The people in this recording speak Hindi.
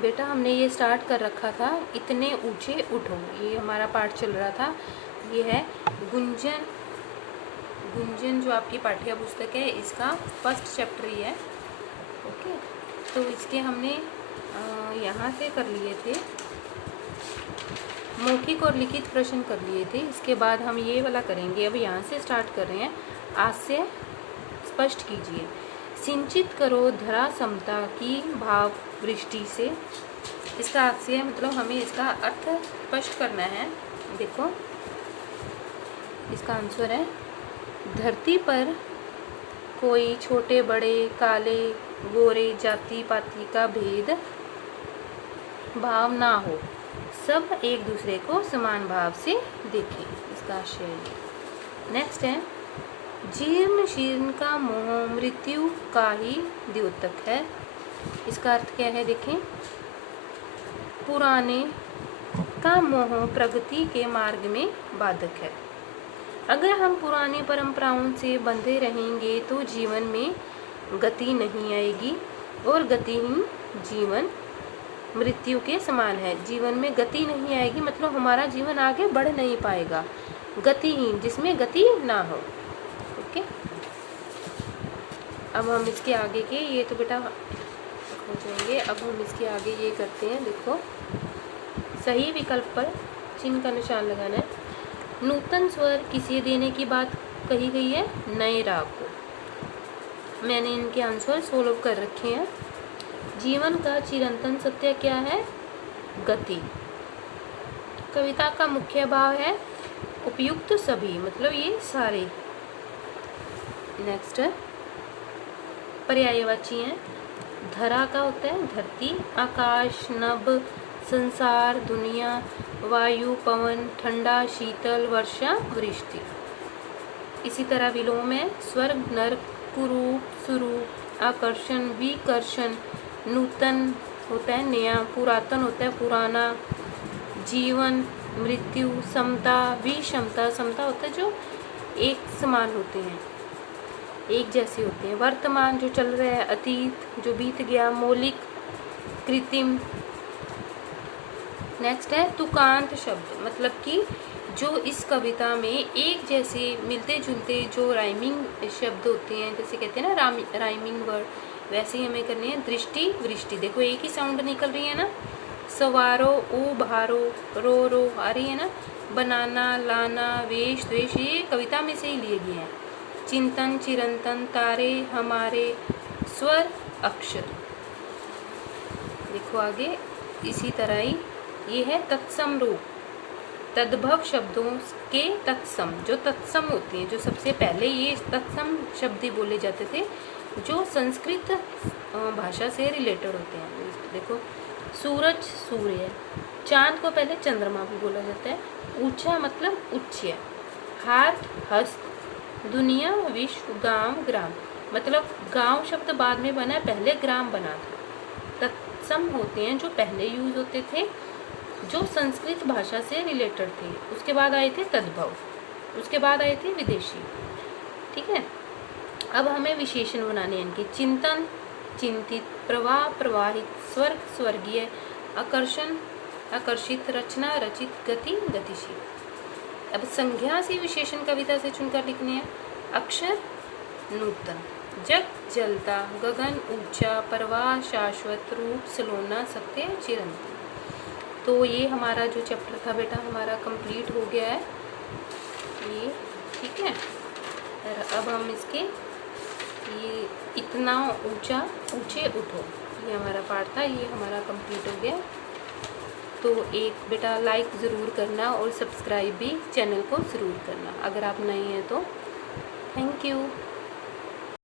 बेटा हमने ये स्टार्ट कर रखा था, इतने ऊंचे उठो, ये हमारा पाठ चल रहा था। ये है गुंजन। गुंजन जो आपकी पाठ्य पुस्तक है इसका फर्स्ट चैप्टर ही है। ओके, तो इसके हमने यहाँ से कर लिए थे, मौखिक और लिखित प्रश्न कर लिए थे। इसके बाद हम ये वाला करेंगे। अब यहाँ से स्टार्ट कर रहे हैं। आज से स्पष्ट कीजिए। सिंचित करो धरा समता की भाव वृष्टि से। इसका अर्थ से मतलब हमें इसका अर्थ स्पष्ट करना है। देखो इसका आंसर है, धरती पर कोई छोटे बड़े काले गोरे जाति पाति का भेद भाव ना हो, सब एक दूसरे को समान भाव से देखें। इसका आशय। नेक्स्ट है, जीर्ण शीर्ण का मोह मृत्यु का ही द्योतक है। इसका अर्थ क्या है देखें, पुराने का मोह प्रगति के मार्ग में बाधक है। अगर हम पुरानी परंपराओं से बंधे रहेंगे तो जीवन में गति नहीं आएगी, और गतिहीन जीवन मृत्यु के समान है। जीवन में गति नहीं आएगी मतलब हमारा जीवन आगे बढ़ नहीं पाएगा। गतिहीन जिसमें गति ना हो। ओके, अब हम इसके आगे के ये तो बेटा हो जाएंगे। अब हम इसके आगे ये करते हैं। देखो सही विकल्प पर चिन्ह का निशान लगाना है। नूतन स्वर किसे देने की बात कही गई है? नए राग को। मैंने इनके आंसर सोल्व कर रखे हैं। जीवन का चिरंतन सत्य क्या है? गति। कविता का मुख्य भाव है उपयुक्त सभी, मतलब ये सारे। नेक्स्ट है पर्यायवाची है। धरा का होता है धरती, आकाश, नभ, संसार, दुनिया, वायु, पवन, ठंडा, शीतल, वर्षा, वृष्टि। इसी तरह विलोम है स्वर्ग, नरक, कुरूप, स्वरूप, आकर्षण, विकर्षण, नूतन होता है नया, पुरातन होता है पुराना, जीवन, मृत्यु, समता, विषमता। समता होता है जो एक समान होते हैं, एक जैसे होते हैं। वर्तमान जो चल रहा है, अतीत जो बीत गया, मौलिक, कृत्रिम। नेक्स्ट है तुकांत शब्द, मतलब कि जो इस कविता में एक जैसे मिलते जुलते जो राइमिंग शब्द होते हैं, जैसे कहते हैं ना राइमिंग वर्ड, वैसे ही हमें करने हैं। दृष्टि, वृष्टि, देखो एक ही साउंड निकल रही है ना। सवारो, उभारो, रो रो आ रही है ना। बनाना, लाना, वेश, द्वेष, ये कविता में से ही लिए गए हैं। चिंतन, चिरंतन, तारे, हमारे, स्वर, अक्षर। देखो आगे इसी तरह ही ये है तत्सम रूप। तद्भव शब्दों के तत्सम, जो तत्सम होते हैं, जो सबसे पहले ये तत्सम शब्द ही बोले जाते थे जो संस्कृत भाषा से रिलेटेड होते हैं। देखो सूरज, सूर्य, चांद को पहले चंद्रमा भी बोला जाता है। ऊंचा मतलब उच्च, हाथ, हस्त, दुनिया, विश्व, गांव, ग्राम, मतलब गांव शब्द बाद में बना, पहले ग्राम बना था। तत्सम होते हैं जो पहले यूज होते थे, जो संस्कृत भाषा से रिलेटेड थे। उसके बाद आए थे तद्भव, उसके बाद आए थे विदेशी। ठीक है, अब हमें विशेषण बनाने हैं इनके। चिंतन, चिंतित, प्रवाह, प्रवाहित, स्वर्ग, स्वर्गीय, आकर्षण, आकर्षित, रचना, रचित, गति, गतिशील। अब संज्ञा से विशेषण कविता से चुनकर लिखने हैं। अक्षर, नूतन, जग, जलता, गगन, ऊंचा, परवाह, शाश्वत, रूप, सलोना, सत्य, चिरंतन। तो ये हमारा जो चैप्टर था बेटा हमारा कंप्लीट हो गया है ये। ठीक है, अब हम इसके ये इतना ऊंचा ऊंचे उठो, ये हमारा पाठ था, ये हमारा कंप्लीट हो गया। तो एक बेटा लाइक ज़रूर करना और सब्सक्राइब भी चैनल को ज़रूर करना अगर आप नए हैं तो। Thank you.